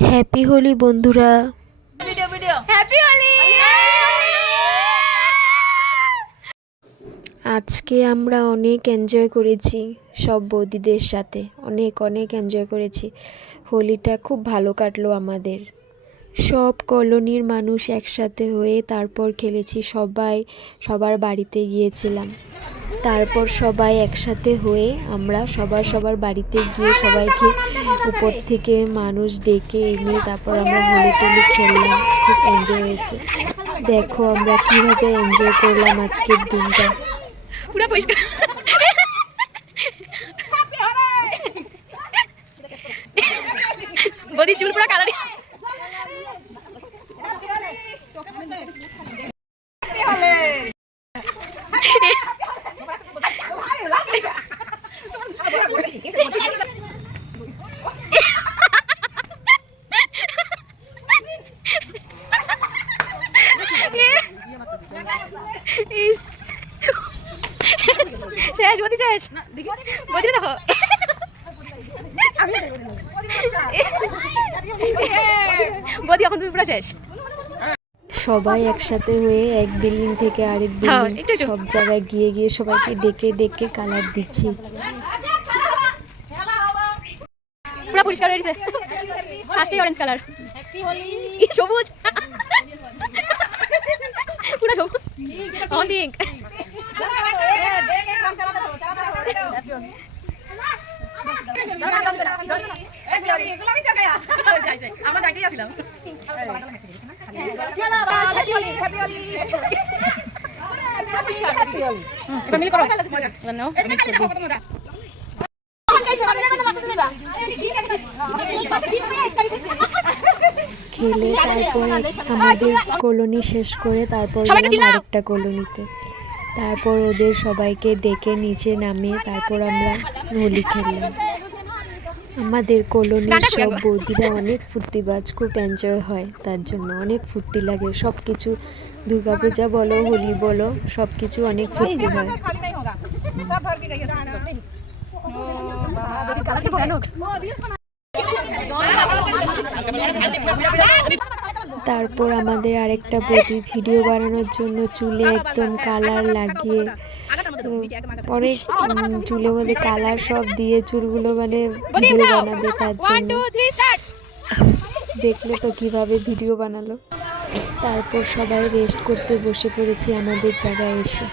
Happy Holi বন্ধুরা। Happy Holi. আজকে আমরা অনেক এনজয় করেছি সব বৌদিদের সাথে, অনেক অনেক এনজয় করেছি। হোলিটা খুব ভালো কাটলো আমাদের। সব কলোনির মানুষ একসাথে হয়ে তারপর খেলেছি, সবার বাড়িতে গিয়েছিলাম। তারপর সবাই একসাথে হয়ে আমরা সবার বাড়িতে গিয়ে সবাইকে উপর থেকে মানুষ ডেকে এনে তারপর আমরা হোলি টোলি খেললাম। খুব এনজয় হয়েছে। দেখো আমরা কীভাবে এনজয় করলাম আজকের দিনটা। পুরো পরিষ্কার। বদি চুল পুরো কালারি। শেষ বদি শেষ। বদি দেখো বদি এখন তুমি পুরো শেষ। সবাই একসাথে হয়ে এক বিল্ডিং থেকে আরেক বিল্ডিং সব জায়গায় গিয়ে গিয়ে সবাইকে ডেকে ডেকে কালার দিচ্ছি। পুরো পরিষ্কার হয়ে গেছে। ফার্স্টে অরেঞ্জ কালার, সবুজ, পুরো সবুজ, অন পিঙ্ক। আমরা যাইতেই আসলাম। মিল করো নাও। খেলে তারপর আমাদের কলোনি শেষ করে তারপর গেলাম আরেকটা কলোনিতে। তারপর ওদের সবাইকে ডেকে নিচে নামিয়ে তারপর আমরা হোলি খেললাম। আমাদের কলোনির সব বৌদিরা অনেক ফুর্তিবাজ, খুব এনজয় হয়, তার জন্য অনেক ফুর্তি লাগে। সব কিছু দুর্গাপূজা বলো, হোলি বলো, সব কিছু অনেক ফুর্তি হয়। তারপর আমাদের আরেকটা বৌদি ভিডিও বানানোর জন্য চুলে একদম কালার লাগিয়ে, অনেক চুলের মধ্যে কালার সব দিয়ে চুলগুলো মানে ভিডিও বানাবে, তার জন্য দেখলে তো কিভাবে ভিডিও বানালো। তারপর সবাই রেস্ট করতে বসে পড়েছি আমাদের জায়গায় এসে।